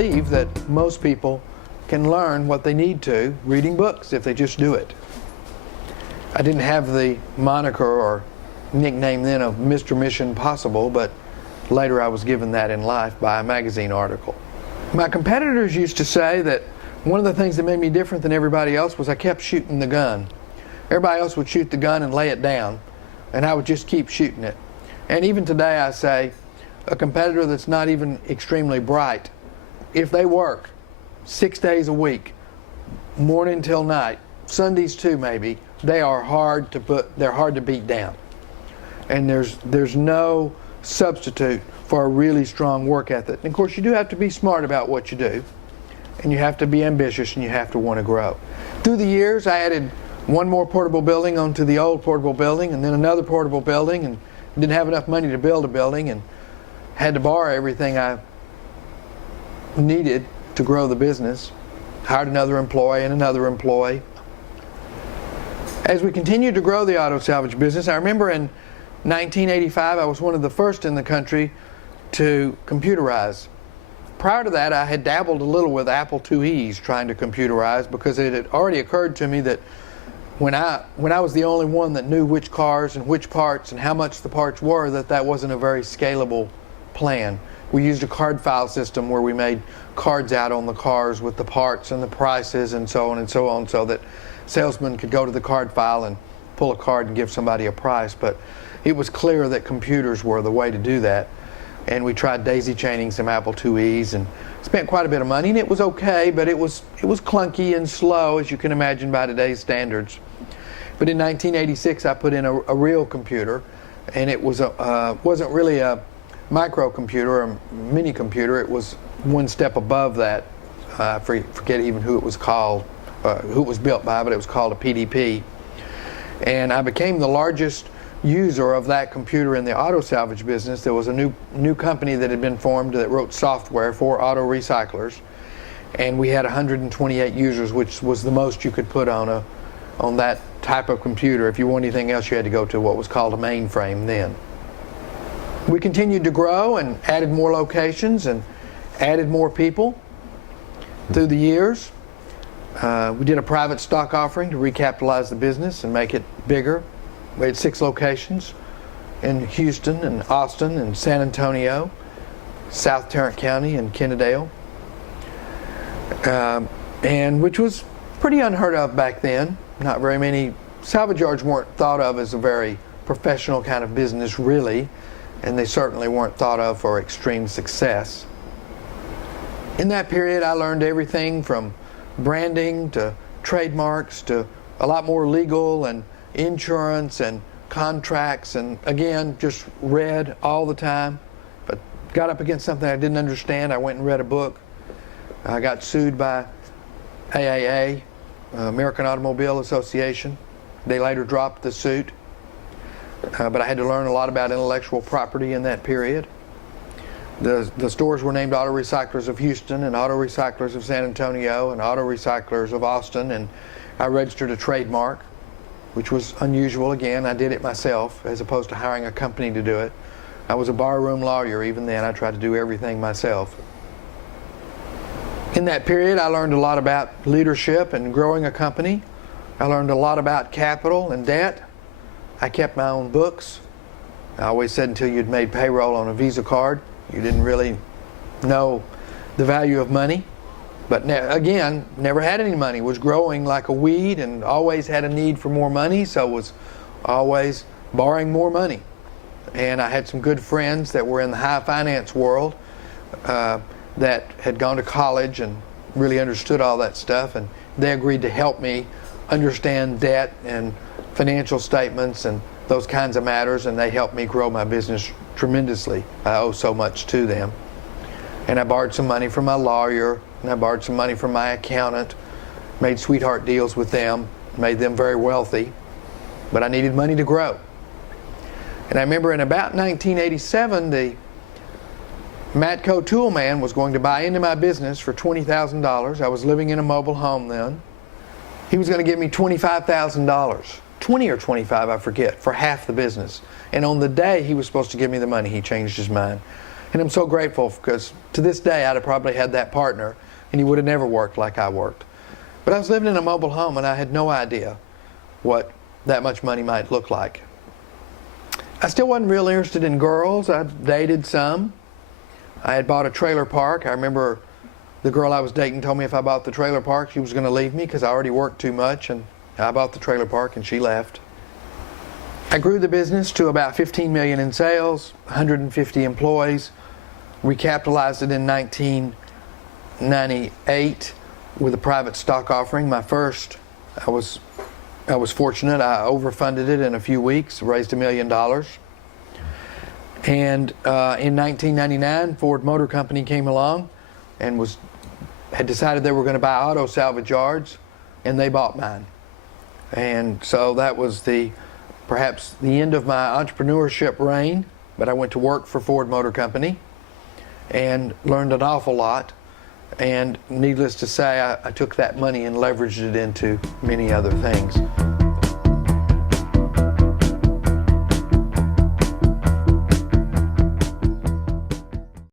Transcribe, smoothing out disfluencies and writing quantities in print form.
believe that most people can learn what they need to reading books if they just do it. I didn't have the moniker or nickname then of Mr. Mission Possible, but later I was given that in life by a magazine article. My competitors used to say that one of the things that made me different than everybody else was I kept shooting the gun. Everybody else would shoot the gun and lay it down, and I would just keep shooting it. And even today I say, a competitor that's not even extremely bright, if they work 6 days a week, morning till night, Sundays too maybe, they're hard to beat down. And there's no substitute for a really strong work ethic. And of course you do have to be smart about what you do, and you have to be ambitious, and you have to want to grow. Through the years I added one more portable building onto the old portable building, and then another portable building, and didn't have enough money to build a building, and had to borrow everything I needed to grow the business. Hired another employee and another employee. As we continued to grow the auto salvage business, I remember in 1985 I was one of the first in the country to computerize. Prior to that I had dabbled a little with Apple IIe's trying to computerize, because it had already occurred to me that when I was the only one that knew which cars and which parts and how much the parts were, that wasn't a very scalable plan. We used a card file system where we made cards out on the cars with the parts and the prices and so on, so that salesmen could go to the card file and pull a card and give somebody a price. But it was clear that computers were the way to do that. And we tried daisy chaining some Apple IIe's and spent quite a bit of money, and it was okay, but it was clunky and slow, as you can imagine by today's standards. But in 1986 I put in a real computer, and it was wasn't really a microcomputer or a mini computer. It was one step above that. I forget even who it was called, who it was built by, but it was called a PDP. And I became the largest user of that computer in the auto salvage business. There was a new company that had been formed that wrote software for auto recyclers, and we had 128 users, which was the most you could put on that type of computer. If you want anything else, you had to go to what was called a mainframe then. We continued to grow and added more locations and added more people through the years. We did a private stock offering to recapitalize the business and make it bigger. We had 6 locations in Houston and Austin and San Antonio, South Tarrant County and Kennedale, and which was pretty unheard of back then. Not very many salvage yards weren't thought of as a very professional kind of business, really, and they certainly weren't thought of for extreme success. In that period I learned everything from branding to trademarks to a lot more legal and insurance and contracts, and again just read all the time. But got up against something I didn't understand, I went and read a book. I got sued by AAA, American Automobile Association. They later dropped the suit, but I had to learn a lot about intellectual property in that period. The stores were named Auto Recyclers of Houston and Auto Recyclers of San Antonio and Auto Recyclers of Austin, and I registered a trademark, which was unusual. Again, I did it myself as opposed to hiring a company to do it. I was a barroom lawyer even then. I tried to do everything myself. In that period I learned a lot about leadership and growing a company. I learned a lot about capital and debt. I kept my own books. I always said until you'd made payroll on a Visa card, you didn't really know the value of money. But again, never had any money, was growing like a weed and always had a need for more money, so was always borrowing more money. And I had some good friends that were in the high finance world that had gone to college and really understood all that stuff, and they agreed to help me understand debt and financial statements and those kinds of matters, and they helped me grow my business tremendously. I owe so much to them. And I borrowed some money from my lawyer, and I borrowed some money from my accountant, made sweetheart deals with them, made them very wealthy, but I needed money to grow. And I remember in about 1987, the Matco toolman was going to buy into my business for $20,000. I was living in a mobile home then. He was going to give me $25,000, 20 or 25, I forget, for half the business. And on the day he was supposed to give me the money, he changed his mind. And I'm so grateful because to this day I'd have probably had that partner and he would have never worked like I worked. But I was living in a mobile home and I had no idea what that much money might look like. I still wasn't really interested in girls. I dated some. I had bought a trailer park. I remember the girl I was dating told me if I bought the trailer park she was going to leave me because I already worked too much, and I bought the trailer park and she left. I grew the business to about $15 million in sales, 150 employees. We capitalized it in 1998 with a private stock offering. My first, I was fortunate. I overfunded it in a few weeks, raised $1 million. And in 1999, Ford Motor Company came along and had decided they were going to buy auto salvage yards, and they bought mine. And so that was perhaps the end of my entrepreneurship reign, but I went to work for Ford Motor Company and learned an awful lot. And needless to say, I took that money and leveraged it into many other things.